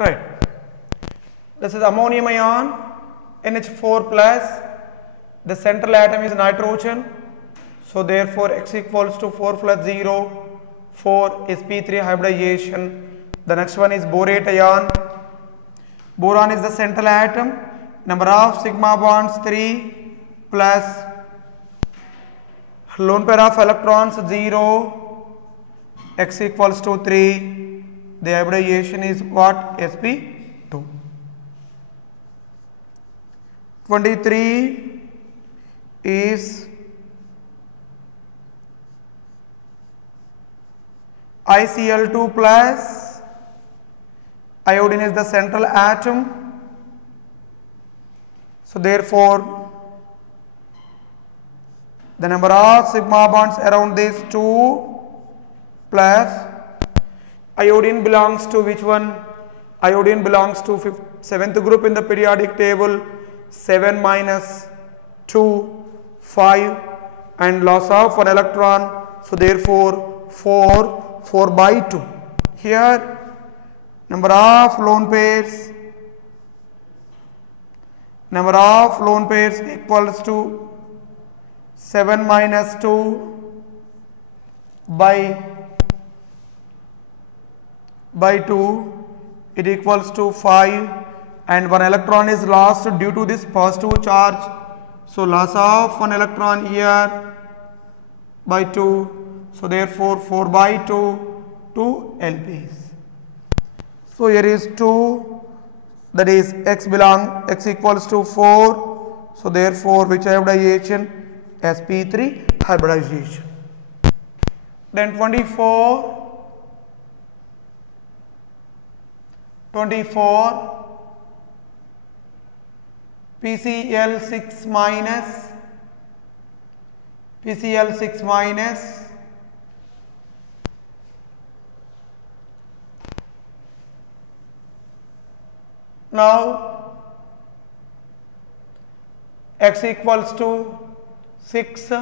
Right. This is ammonium ion, NH4 plus. The central atom is nitrogen. So therefore X equals to 4 plus 0, 4 sp3 hybridization. The next one is borate ion. Boron is the central atom. Number of sigma bonds 3 plus lone pair of electrons 0. X equals to 3. The hybridization is what? sp2. 23 is ICl2 plus. Iodine is the central atom. So therefore the number of sigma bonds around this 2 plus iodine belongs to which one? Iodine belongs to 7th group in the periodic table. 7 minus 2, 5, and loss of 1 electron. So therefore 4 by 2. Here number of lone pairs equals to 7 minus 2 by 2, it equals to 5, and 1 electron is lost due to this positive charge. So loss of 1 electron here by 2. So therefore 4 by 2, 2 lps. So here is 2, that is X equals to 4. So therefore which hybridization? sp3 hybridization. Then 24 PCl6 minus now X equals to 6,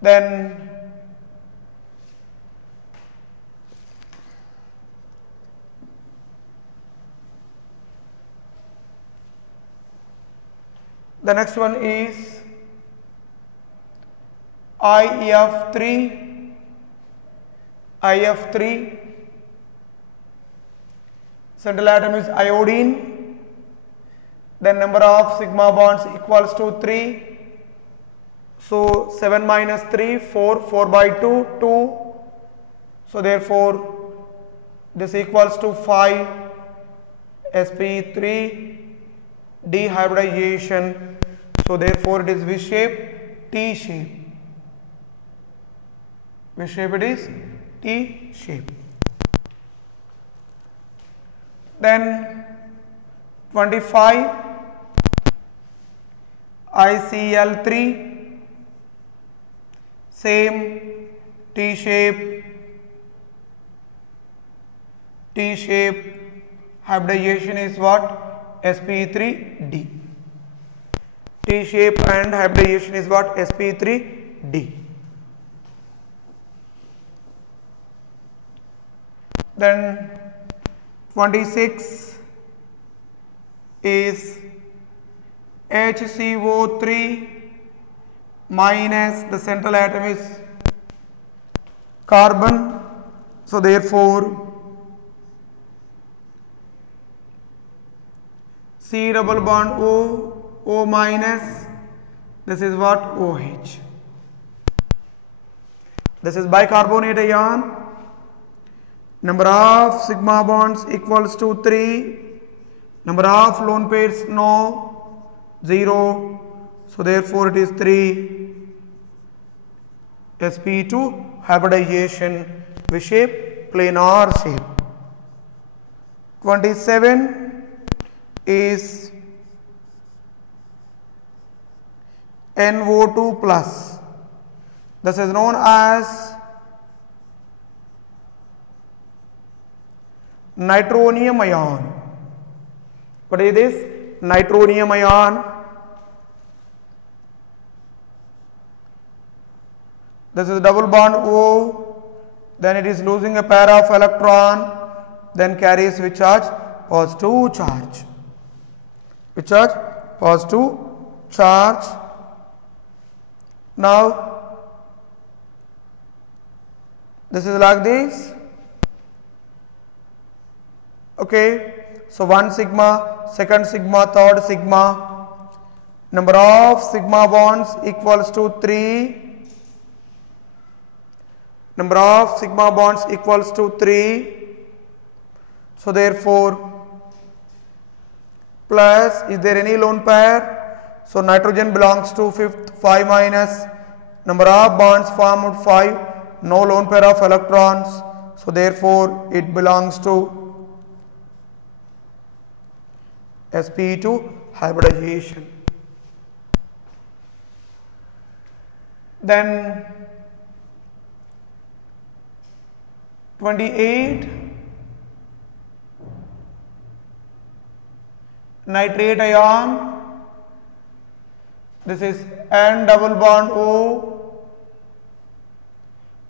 then the next one is IF3. Central atom is iodine. Then number of sigma bonds equals to 3. So 7 minus 3, 4 by 2, 2. So therefore this equals to 5 sp3 dehybridization. So therefore it is V shape, T shape. Which shape it is? T shape. Then 25 ICl3, same T shape, hybridization is what? sp3d. T shape and hybridization is what? sp3d. Then 26 is HCO3 minus the central atom is carbon. So therefore C double bond O minus, this is what? OH. This is bicarbonate ion. Number of sigma bonds equals to 3. Number of lone pairs no, 0. So therefore it is 3. sp2 hybridization, V shape, planar shape. 27 is NO2 plus. This is known as nitronium ion. What is this? Nitronium ion. This is double bond O, then it is losing a pair of electron, then carries which charge? Positive charge. Which charge? Positive charge. Now this is like this. Okay, so 1 sigma, second sigma, third sigma, number of sigma bonds equals to 3, number of sigma bonds equals to 3, so therefore plus, is there any lone pair? So nitrogen belongs to fifth, 5 minus, number of bonds formed 5, no lone pair of electrons, so therefore it belongs to sp2 hybridization. Then 28, nitrate ion, this is N double bond O,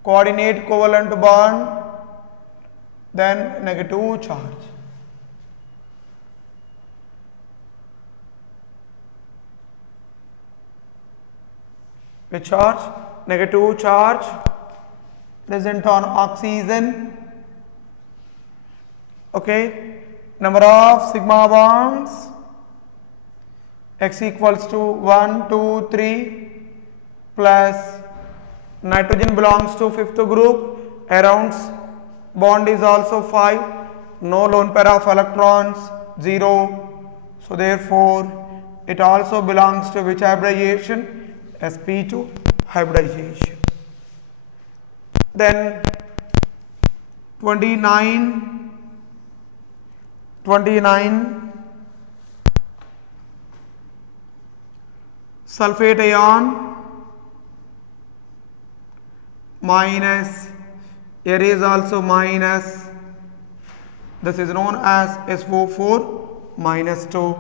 coordinate covalent bond, then negative charge. Which charge? Negative charge present on oxygen. Okay, number of sigma bonds x equals to 1, 2, 3 plus nitrogen belongs to fifth group, around bond is also 5, no lone pair of electrons, 0, so therefore it also belongs to which hybridization? sp2 hybridization. Then 29 sulfate ion minus, here is also minus, this is known as SO4 minus 2.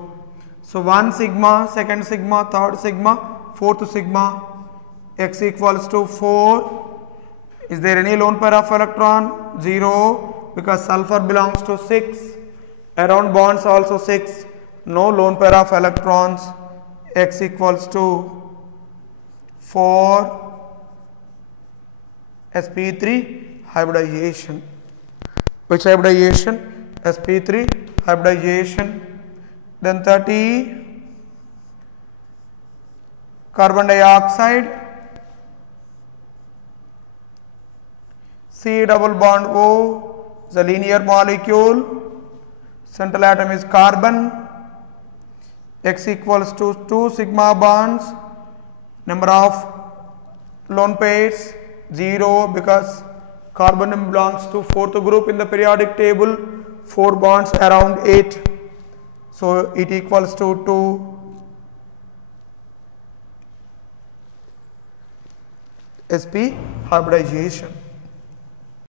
So 1 sigma, second sigma, third sigma, fourth sigma, x equals to 4. Is there any lone pair of electron? 0, because sulfur belongs to 6, around bonds also 6, no lone pair of electrons, x equals to 4, sp3 hybridization. Which hybridization? sp3 hybridization. Then 30, carbon dioxide, C double bond O is a linear molecule, central atom is carbon, x equals to 2 sigma bonds, number of lone pairs 0, because carbon belongs to fourth group in the periodic table, 4 bonds around 8, so it equals to 2. sp hybridization.